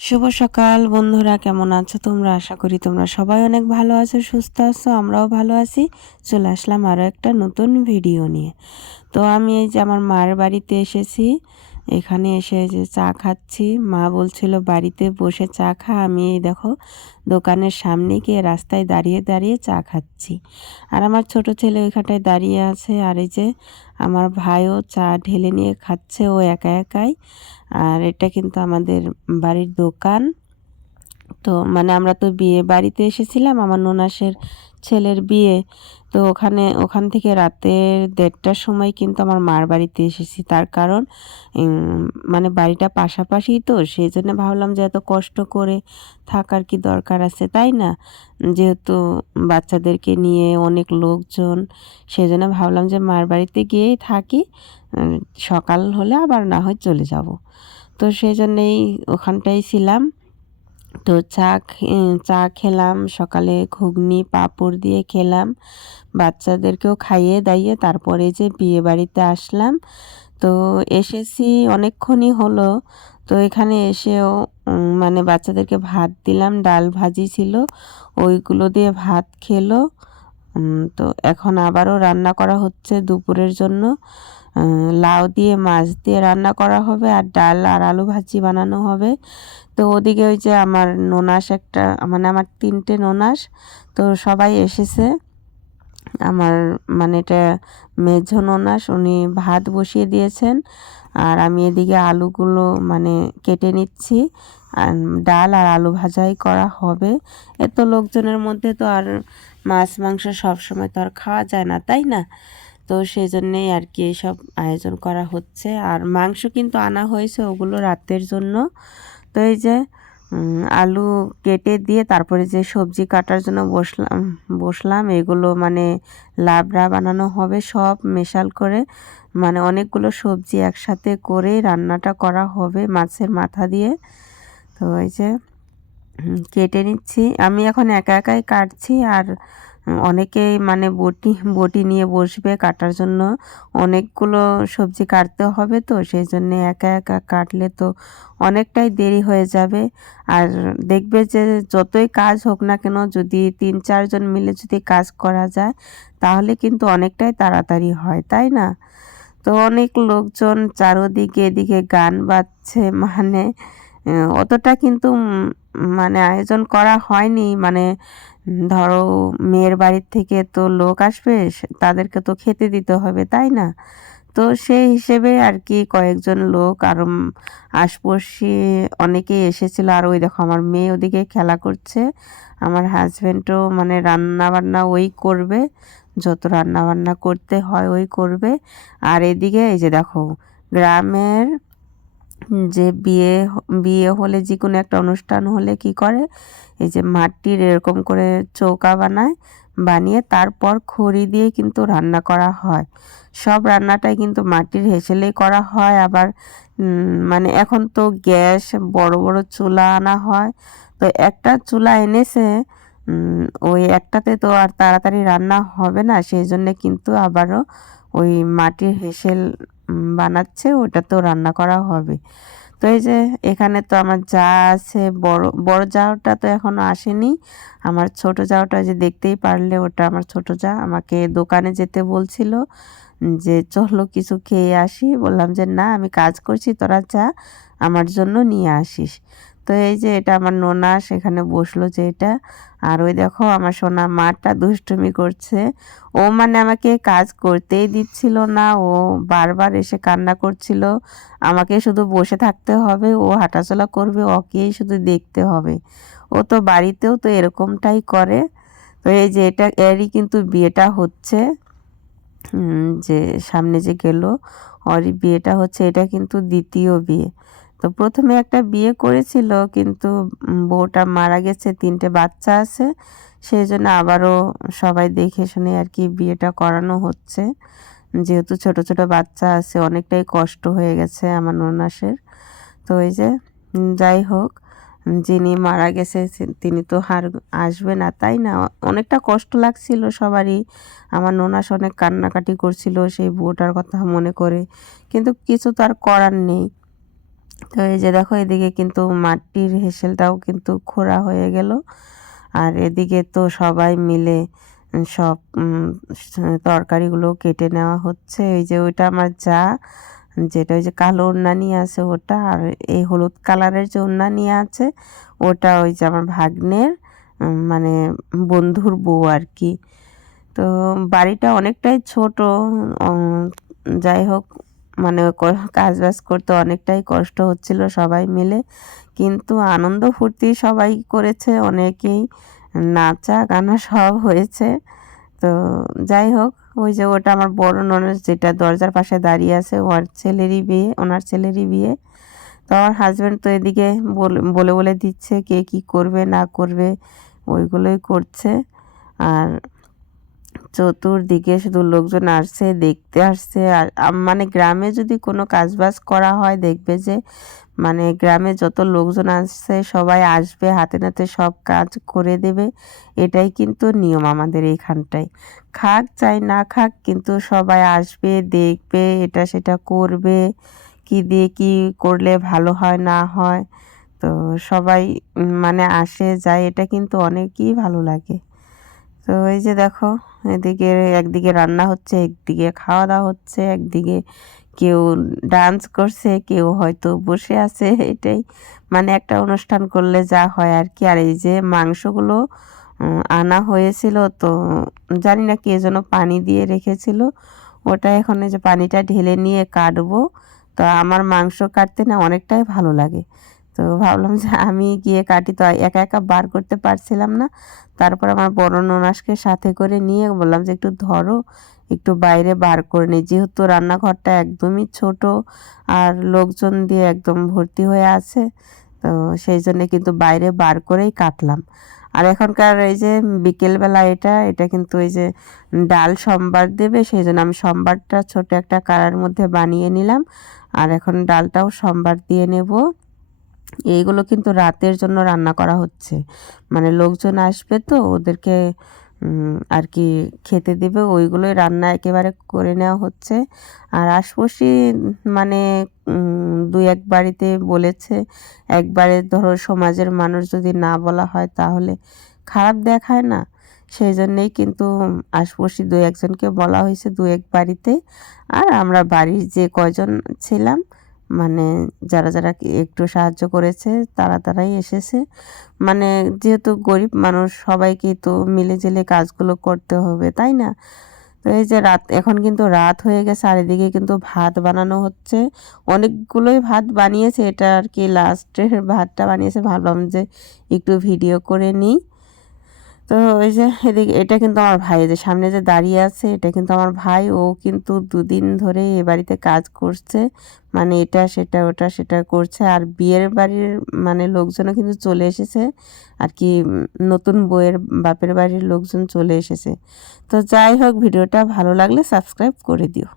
শুভ সকাল বন্ধুরা, কেমন আছো তোমরা? আশা করি তোমরা সবাই অনেক ভালো আছো, সুস্থ আছো। আমরাও ভালো আছি। চলে আসলাম আরও একটা নতুন ভিডিও নিয়ে। তো আমি এই যে আমার মার বাড়িতে এসেছি। এখানে এসে যে চা খাচ্ছি। মা বলছিল বাড়িতে বসে চা খা। আমি এই দেখো দোকানের সামনে গিয়ে রাস্তায় দাঁড়িয়ে দাঁড়িয়ে চা খাচ্ছি। আর আমার ছোট ছেলে ওইখানটায় দাঁড়িয়ে আছে। আর এই যে আমার ভাইও চা ঢেলে নিয়ে খাচ্ছে ও একা একাই। আর এটা কিন্তু আমাদের বাড়ির দোকান। তো মানে আমরা তো বিয়ে বাড়িতে এসেছিলাম, আমার ননাসের ছেলের বিয়ে। তো ওখান থেকে রাতের 1:30টার সময় কিন্তু আমার মার বাড়িতে এসেছি। তার কারণ মানে বাড়িটা পাশাপাশি, তো সেই জন্য ভাবলাম যে এত কষ্ট করে থাকার কি দরকার আছে, তাই না? যেহেতু বাচ্চাদেরকে নিয়ে অনেক লোকজন, সেই জন্য ভাবলাম যে মার বাড়িতে গিয়েই থাকি। সকাল হলে আবার না হয় চলে যাব। তো সেই জন্যেই ওখানটাই ছিলাম। তো চা খেলাম সকালে, ঘুগনি পাঁপড় দিয়ে খেলাম। বাচ্চাদেরকেও খাইয়ে দাইয়ে তারপরে যে বিয়ে বাড়িতে আসলাম। তো এসেছি অনেকক্ষণই হলো। তো এখানে এসেও মানে বাচ্চাদেরকে ভাত দিলাম, ডাল ভাজি ছিল, ওইগুলো দিয়ে ভাত খেলো। তো এখন আবারও রান্না করা হচ্ছে দুপুরের জন্য। লাউ দিয়ে মাছ দিয়ে রান্না করা হবে, আর ডাল আর আলু ভাজি বানানো হবে। তো ওদিকে ওই যে আমার ননাস একটা, মানে আমার 3টে ননাস, তো সবাই এসেছে। আমার মানে এটা মেঝো ননাস, উনি ভাত বসিয়ে দিয়েছেন। আর আমি এদিকে আলুগুলো মানে কেটে নিচ্ছি। আর ডাল আর আলু ভাজাই করা হবে। এত লোকজনের মধ্যে তো আর মাছ মাংস সবসময় তো আর খাওয়া যায় না, তাই না? তো সেই জন্যেই আর কি এইসব আয়োজন করা হচ্ছে। আর মাংস কিন্তু আনা হয়েছে, ওগুলো রাতের জন্য। তো এই যে আলু কেটে দিয়ে তারপরে যে সবজি কাটার জন্য বসলাম। এগুলো মানে লাবড়া বানানো হবে, সব মেশাল করে, মানে অনেকগুলো সবজি একসাথে করে রান্নাটা করা হবে মাছের মাথা দিয়ে। তো এই যে কেটে নিচ্ছি। আমি এখন একা একাই কাটছি। আর অনেকেই মানে বটি নিয়ে বসবে কাটার জন্য। অনেকগুলো সবজি কাটতে হবে, তো সেই জন্যে একা একা কাটলে তো অনেকটাই দেরি হয়ে যাবে। আর দেখবে যে যতই কাজ হোক না কেন, যদি 3-4 জন মিলে যদি কাজ করা যায় তাহলে কিন্তু অনেকটাই তাড়াতাড়ি হয়, তাই না? তো অনেক লোকজন চারোদিকে, এদিকে গান বাজছে, মানে অতটা কিন্তু মানে আয়োজন করা হয়নি। মানে ধরো মেয়ের বাড়ির থেকে তো লোক আসবে, তাদেরকে তো খেতে দিতে হবে, তাই না? তো সেই হিসেবে আর কি কয়েকজন লোক আর আশপাশি অনেকেই এসেছিল। আর ওই দেখো আমার মেয়ে ওদিকে খেলা করছে। আমার হাজব্যান্ডও মানে রান্না বান্না ওই করবে, যত রান্না বান্না করতে হয় ওই করবে। আর এদিকে এই যে দেখো গ্রামের যে বিয়ে হলে, যে কোনো একটা অনুষ্ঠান হলে কি করে, এই যে মাটির এরকম করে চৌকা বানিয়ে তারপর খড়ি দিয়ে কিন্তু রান্না করা হয়। সব রান্নাটাই কিন্তু মাটির হেসেলেই করা হয়। আবার মানে এখন তো গ্যাস, বড় বড় চুলা আনা হয়। তো একটা চুলা এনেছে, ওই একটাতে তো আর তাড়াতাড়ি রান্না হবে না, সেই জন্যে কিন্তু আবারও ওই মাটির হেসেল বানাচ্ছে, ওটাতেও রান্না করা হবে। তো এই যে এখানে তো আমার যা আছে, বড় বড় জাউটা তো এখনো আসেনি। আমার ছোট জাউটা যে দেখতেই পারলে, ওটা আমার ছোট যা আমাকে দোকানে যেতে বলছিল যে চলো কিছু খেয়ে আসি। বললাম যে না, আমি কাজ করছি, তোরা যা, আমার জন্য নিয়ে আসিস। তো এই যে এটা আমার নোনা সেখানে বসলো যে এটা। আর ওই দেখো আমার সোনা মাটা দুষ্টুমি করছে। ও মানে আমাকে কাজ করতেই দিচ্ছিল না, ও বারবার এসে কান্না করছিল। আমাকে শুধু বসে থাকতে হবে, ও হাঁটাচলা করবে, ওকেই শুধু দেখতে হবে। ও তো বাড়িতেও তো এরকমটাই করে। তো এই যে এরই কিন্তু বিয়েটা হচ্ছে, যে সামনে যে গেল ওরই বিয়েটা হচ্ছে। এটা কিন্তু দ্বিতীয় বিয়ে। তো প্রথমে একটা বিয়ে করেছিল, কিন্তু বউটা মারা গেছে, 3টে বাচ্চা আছে, সেই জন্য আবারও সবাই দেখে শুনে আর কি বিয়েটা করানো হচ্ছে। যেহেতু ছোট ছোট বাচ্চা আছে, অনেকটাই কষ্ট হয়ে গেছে আমার ননাসের। তো এই যে যাই হোক, যিনি মারা গেছে তিনি তো আর আসবে না, তাই না? অনেকটা কষ্ট লাগছিল সবারই। আমার ননাস অনেক কান্নাকাটি করছিল সেই বউটার কথা মনে করে, কিন্তু কিছু তো আর করার নেই। তো এই যে দেখো এদিকে কিন্তু মাটির হেসেলটাও কিন্তু খোঁড়া হয়ে গেল। আর এদিকে তো সবাই মিলে সব তরকারিগুলো কেটে নেওয়া হচ্ছে। এই যে ওইটা আমার যা, যেটা ওই যে কালো ওড়না নিয়ে আছে ওটা, আর এই হলুদ কালারের যে ওড়না নিয়ে আছে ওটা ওই যে আমার ভাগ্নের মানে বন্ধুর বউ আর কি। তো বাড়িটা অনেকটাই ছোট, যাই হোক মানে কাজ বাজ করতে অনেকটাই কষ্ট হচ্ছিল সবাই মিলে, কিন্তু আনন্দ ফুর্তি সবাই করেছে, অনেকেই নাচা গানা সব হয়েছে। তো যাই হোক, ওই যে ওটা আমার বড় ননদ যেটা দরজার পাশে দাঁড়িয়ে আছে ওনার ছেলেরই বিয়ে। তো আমার হাজব্যান্ড তো এদিকে বলে বলে দিচ্ছে কে কী করবে না করবে, ওইগুলোই করছে। আর চতুর্দিকে শুধু লোকজন আসছে, দেখতে আসছে। আর মানে গ্রামে যদি কোনো কাজবাজ করা হয় দেখবে যে মানে গ্রামে যত লোকজন আসছে সবাই আসবে, হাতে নাতে সব কাজ করে দেবে। এটাই কিন্তু নিয়ম আমাদের এইখানটায়। খাক চাই না খাক, কিন্তু সবাই আসবে, দেখবে, এটা সেটা করবে, কি দিয়ে কি করলে ভালো হয় না হয়। তো সবাই মানে আসে যায়, এটা কিন্তু অনেকই ভালো লাগে। তো এই যে দেখো এদিকে একদিকে রান্না হচ্ছে, একদিকে খাওয়া দাওয়া হচ্ছে, একদিকে কেউ ডান্স করছে, কেউ হয়তো বসে আছে। এটাই মানে একটা অনুষ্ঠান করলে যা হয় আর কি। আর এই যে মাংসগুলো আনা হয়েছিল, তো জানি না কে যেন পানি দিয়ে রেখেছিল, ওটা এখন এই যে পানিটা ঢেলে নিয়ে কাটবো। তো আমার মাংস কাটতে না অনেকটাই ভালো লাগে, তো ভাবলাম যে আমি গিয়ে কাটি, তো একা একা বার করতে পারছিলাম না। তারপর আমার বড় ননাসকে সাথে করে নিয়ে বললাম যে একটু ধরো, একটু বাইরে বার করে নিই, যেহেতু রান্নাঘরটা একদমই ছোট আর লোকজন দিয়ে একদম ভর্তি হয়ে আছে। তো সেই জন্যে কিন্তু বাইরে বার করেই কাটলাম। আর এখনকার এই যে বিকেলবেলা এটা কিন্তু এই যে ডাল সম্বার দেবে, সেই জন্য আমি সম্বারটা ছোট একটা কাড়ার মধ্যে বানিয়ে নিলাম। আর এখন ডালটাও সম্বার দিয়ে নেব। এইগুলো কিন্তু রাতের জন্য রান্না করা হচ্ছে, মানে লোকজন আসবে তো ওদেরকে আর কি খেতে দেবে, ওইগুলোই রান্না একেবারে করে নেওয়া হচ্ছে। আর আশপাশি মানে দুই এক বাড়িতে বলেছে, একবারে ধরো সমাজের মানুষ যদি না বলা হয় তাহলে খারাপ দেখায় না, সেই জন্যেই কিন্তু আশপাশি দু একজনকে বলা হয়েছে দু এক বাড়িতে। আর আমরা বাড়ির যে কয়জন ছিলাম মানে যারা যারা একটু সাহায্য করেছে তারাই এসেছে। মানে যেহেতু গরিব মানুষ সবাইকেই তো মিলে ঝিলে কাজগুলো করতে হবে, তাই না? তো এই যে এখন কিন্তু রাত হয়ে গেছে, আর এদিকে কিন্তু ভাত বানানো হচ্ছে। অনেকগুলোই ভাত বানিয়েছে, এটা আর কি লাস্টের ভাতটা বানিয়েছে, ভাবলাম যে একটু ভিডিও করে নিই। তো ওই যে এদিকে এটা কিন্তু আমার ভাই, যে সামনে যে দাঁড়িয়ে আছে এটা কিন্তু আমার ভাই। ও কিন্তু দুদিন ধরে এ বাড়িতে কাজ করছে, মানে এটা সেটা ওটা সেটা করছে। আর বিয়ের বাড়ির মানে লোকজনও কিন্তু চলে এসেছে আর কি, নতুন বউয়ের বাপের বাড়ির লোকজন চলে এসেছে। তো যাই হোক, ভিডিওটা ভালো লাগলে সাবস্ক্রাইব করে দিও।